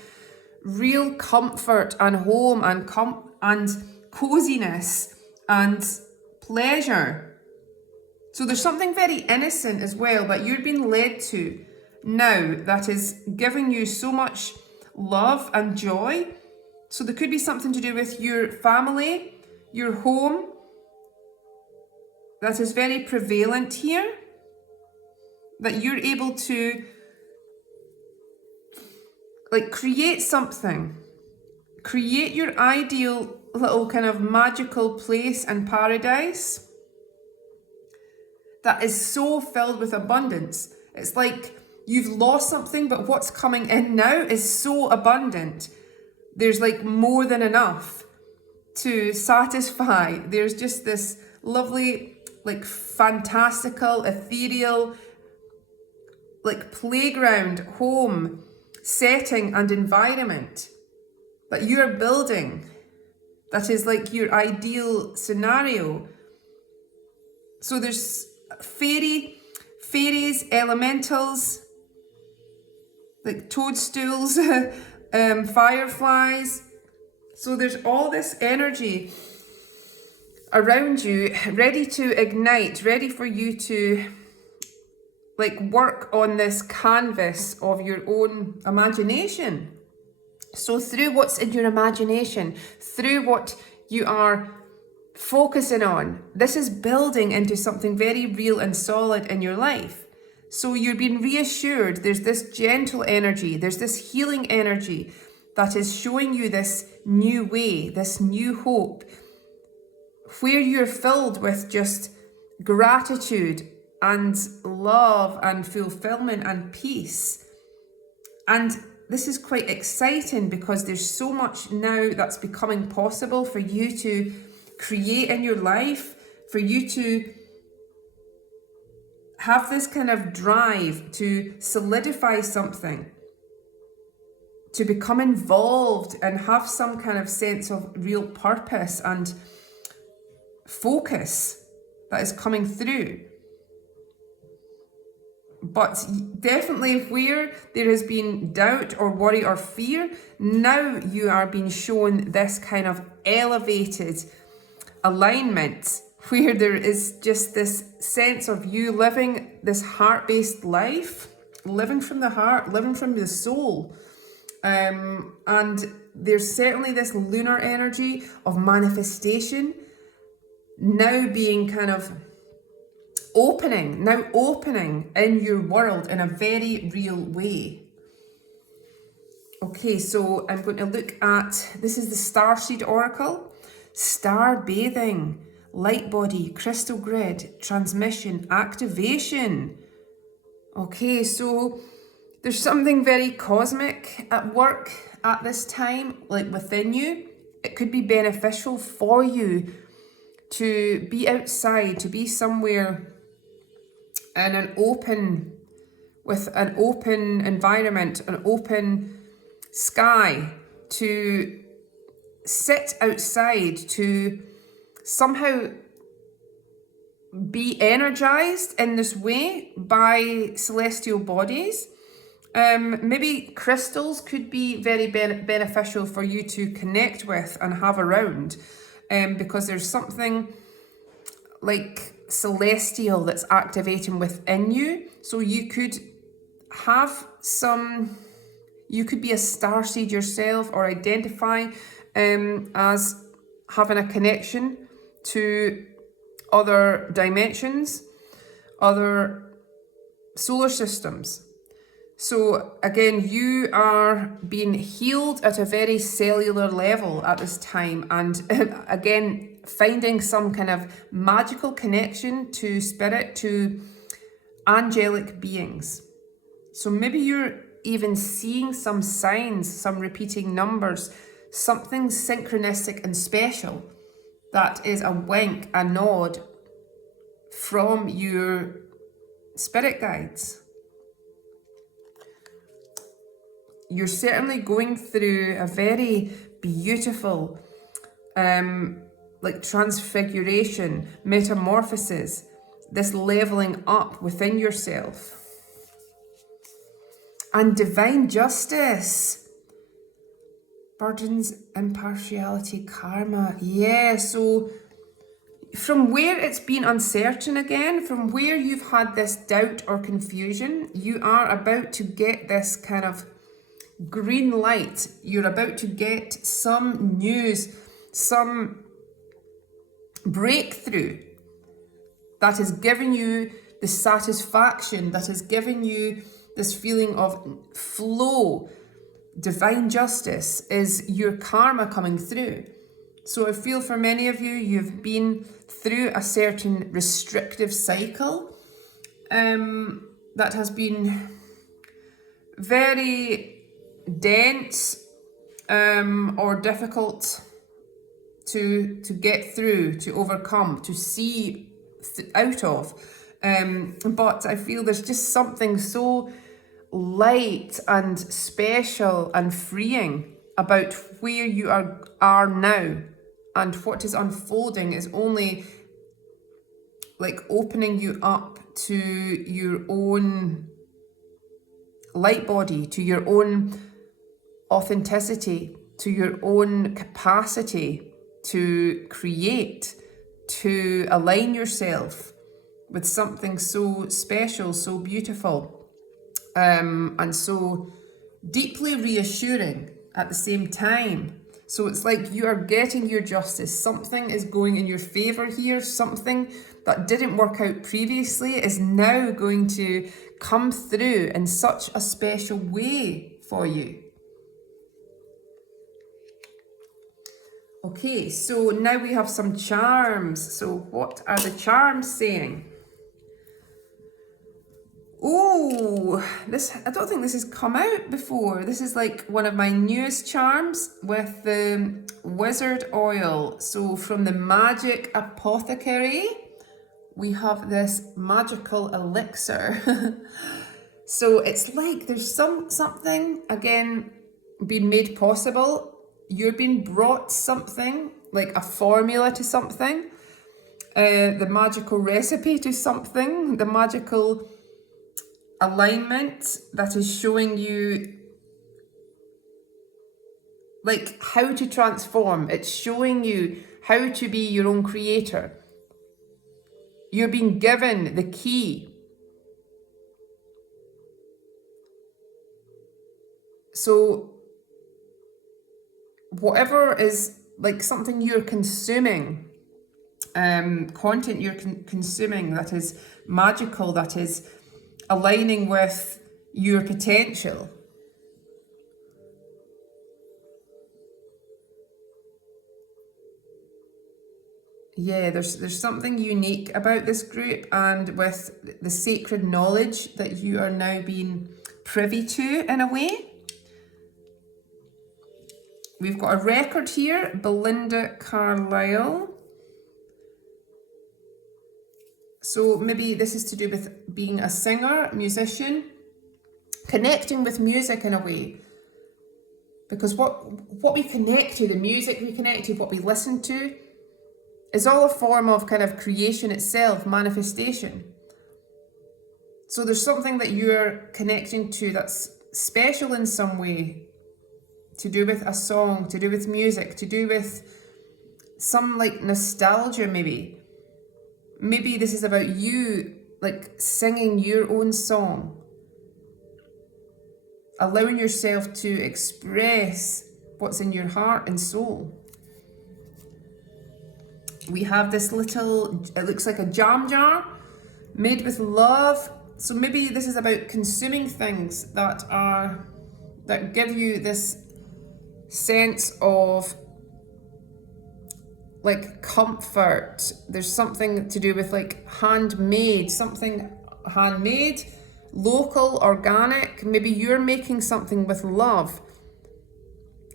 real comfort and home and coziness and pleasure. So there's something very innocent as well that you're being led to, now that is giving you so much love and joy. So there could be something to do with your family, your home, that is very prevalent here, that you're able to like create something, create your ideal little kind of magical place and paradise that is so filled with abundance. It's like you've lost something, but what's coming in now is so abundant. There's like more than enough to satisfy. There's just this lovely, like fantastical, ethereal, like playground, home, setting and environment that you're building. That is like your ideal scenario. So there's fairies, elementals, like toadstools, fireflies. So there's all this energy around you, ready to ignite, ready for you to like work on this canvas of your own imagination. So through what's in your imagination, through what you are focusing on, this is building into something very real and solid in your life. So you're being reassured. There's this gentle energy, there's this healing energy that is showing you this new way, this new hope, where you're filled with just gratitude and love and fulfillment and peace. And this is quite exciting because there's so much now that's becoming possible for you to create in your life, for you to have this kind of drive to solidify something, to become involved and have some kind of sense of real purpose and focus that is coming through. But definitely where there has been doubt or worry or fear, now you are being shown this kind of elevated alignment where there is just this sense of you living this heart-based life, living from the heart, living from the soul. And there's certainly this lunar energy of manifestation now being kind of opening in your world in a very real way. Okay, so I'm going to look at, this is the Starseed Oracle, star bathing, light body, crystal grid, transmission, activation. Okay, so there's something very cosmic at work at this time, like within you. It could be beneficial for you to be outside, to be somewhere in an open, with an open environment, an open sky, to sit outside, to somehow be energized in this way by celestial bodies. Maybe crystals could be very beneficial for you to connect with and have around, because there's something like celestial that's activating within you. So you could have you could be a starseed yourself, or identify as having a connection to other dimensions, other solar systems. So again, you are being healed at a very cellular level at this time, and again, finding some kind of magical connection to spirit, to angelic beings. So maybe you're even seeing some signs, some repeating numbers, something synchronistic and special that is a wink, a nod from your spirit guides. You're certainly going through a very beautiful like transfiguration, metamorphosis, this leveling up within yourself. And divine justice, burdens, impartiality, karma. Yeah, so from where it's been uncertain again, from where you've had this doubt or confusion, you are about to get this kind of green light. You're about to get some news, some breakthrough that has given you the satisfaction, that has given you this feeling of flow. Divine justice is your karma coming through. So I feel for many of you, you've been through a certain restrictive cycle that has been very dense or difficult to get through, to overcome, to see out of. But I feel there's just something so light and special and freeing about where you are now, and what is unfolding is only like opening you up to your own light body, to your own authenticity, to your own capacity to create, to align yourself with something so special, so beautiful, and so deeply reassuring at the same time. So it's like you are getting your justice. Something is going in your favor here. Something that didn't work out previously is now going to come through in such a special way for you. Okay, so now we have some charms. So what are the charms saying? Oh, I don't think this has come out before. This is like one of my newest charms with the wizard oil. So from the Magic Apothecary, we have this magical elixir. So it's like there's something, again, being made possible. You're being brought something, like a formula to something, the magical recipe to something, the magical alignment that is showing you like how to transform. It's showing you how to be your own creator. You're being given the key. So whatever is like something you're consuming, content you're consuming that is magical, that is aligning with your potential. Yeah, there's something unique about this group, and with the sacred knowledge that you are now being privy to in a way. We've got a record here, Belinda Carlisle. So maybe this is to do with being a singer, musician, connecting with music in a way. Because what we connect to, the music we connect to, what we listen to, is all a form of kind of creation itself, manifestation. So there's something that you're connecting to that's special in some way, to do with a song, to do with music, to do with some like nostalgia maybe. Maybe this is about you like singing your own song, allowing yourself to express what's in your heart and soul. We have this little, it looks like a jam jar made with love. So maybe this is about consuming things that give you this sense of like comfort. There's something to do with like handmade, something handmade, local, organic. Maybe you're making something with love,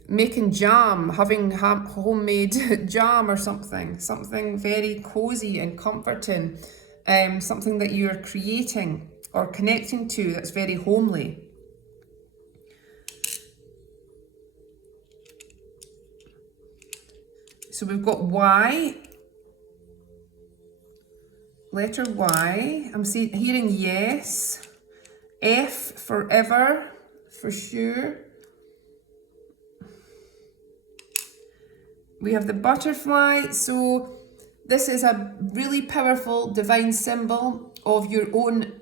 making jam, having homemade jam or something very cozy and comforting, something that you're creating or connecting to that's very homely. So we've got Y, letter Y. I'm hearing yes. F, forever, for sure. We have the butterfly. So This is a really powerful divine symbol of your own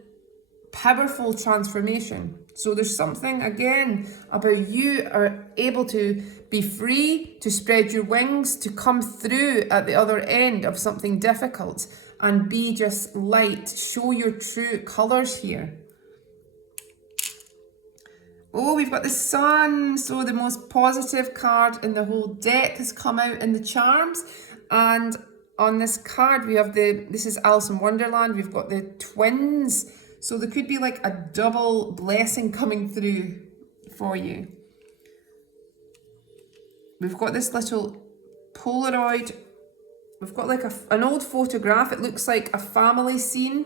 powerful transformation. So there's something again about you are able to be free, to spread your wings, to come through at the other end of something difficult and be just light, show your true colors here. Oh, we've got the Sun. So the most positive card in the whole deck has come out in the charms. And on this card, we have this is Alice in Wonderland. We've got the twins. So there could be like a double blessing coming through for you. We've got this little Polaroid. We've got like an old photograph. It looks like a family scene.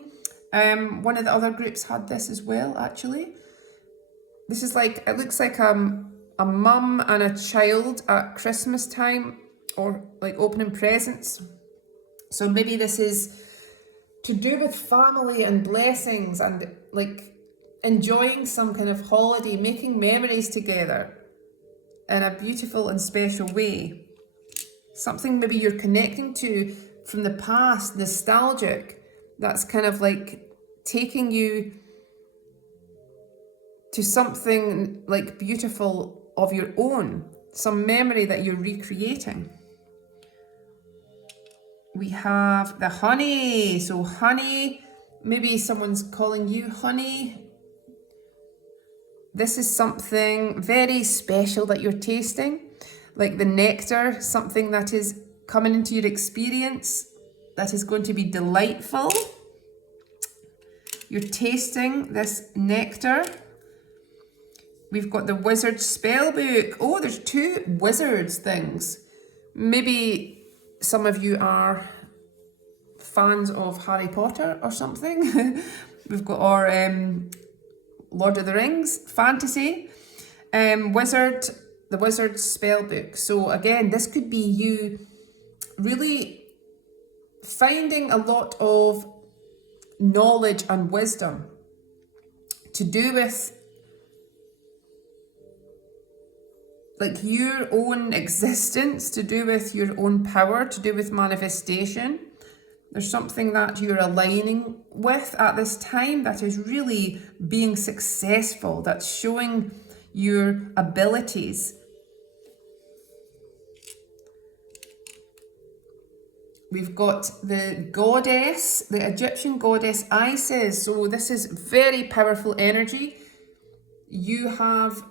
One of the other groups had this as well, actually. This is like, it looks like a mum and a child at Christmas time, or like opening presents. So maybe this is to do with family and blessings and like enjoying some kind of holiday, making memories together in a beautiful and special way. Something maybe you're connecting to from the past, nostalgic, that's kind of like taking you to something like beautiful of your own, some memory that you're recreating. We have the honey. So honey, maybe someone's calling you honey. This is something very special that you're tasting, like the nectar, something that is coming into your experience that is going to be delightful. You're tasting this nectar. We've got the wizard spell book. Oh, there's two wizards things. Maybe some of you are fans of Harry Potter or something. We've got our Lord of the Rings fantasy. The wizard spell book. So again, this could be you really finding a lot of knowledge and wisdom to do with like your own existence, to do with your own power, to do with manifestation. There's something that you're aligning with at this time that is really being successful, that's showing your abilities. We've got the goddess, the Egyptian goddess Isis. So this is very powerful energy. You have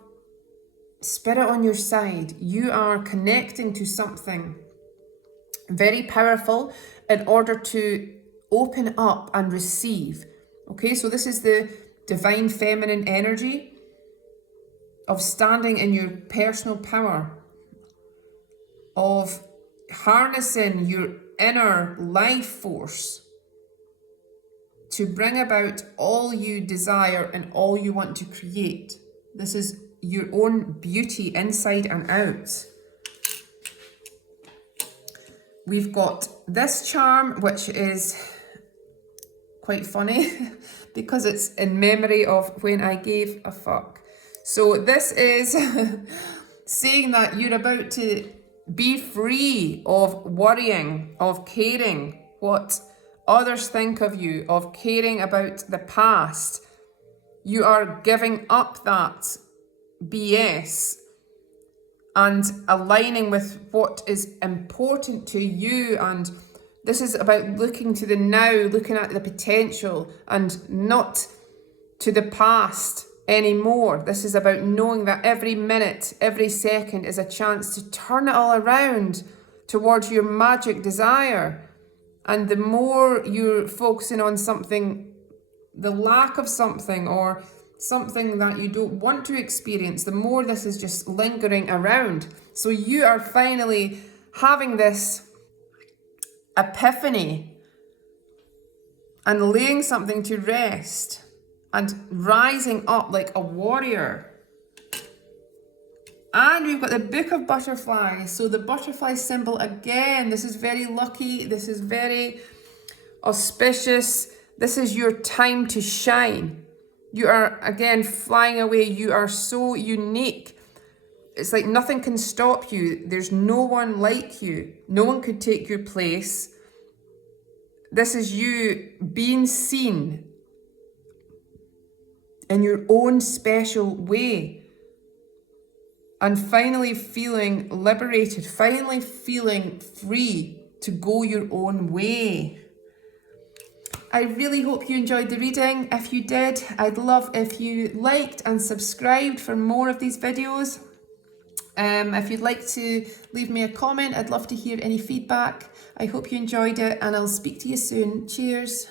spirit on your side. You are connecting to something very powerful in order to open up and receive. Okay, so this is the divine feminine energy of standing in your personal power, of harnessing your inner life force to bring about all you desire and all you want to create. This is your own beauty inside and out. We've got this charm, which is quite funny because it's in memory of when I gave a fuck. So this is saying that you're about to be free of worrying, of caring what others think of you, of caring about the past. You are giving up that BS and aligning with what is important to you. And this is about looking to the now, looking at the potential and not to the past anymore. This is about knowing that every minute, every second is a chance to turn it all around towards your magic desire. And the more you're focusing on something, the lack of something or something that you don't want to experience, the more this is just lingering around. So you are finally having this epiphany and laying something to rest and rising up like a warrior. And we've got the Book of Butterflies. So the butterfly symbol, again, this is very lucky. This is very auspicious. This is your time to shine. You are, again, flying away. You are so unique. It's like nothing can stop you. There's no one like you. No one could take your place. This is you being seen in your own special way and finally feeling liberated, finally feeling free to go your own way. I really hope you enjoyed the reading. If you did, I'd love if you liked and subscribed for more of these videos. If you'd like to leave me a comment, I'd love to hear any feedback. I hope you enjoyed it, and I'll speak to you soon. Cheers.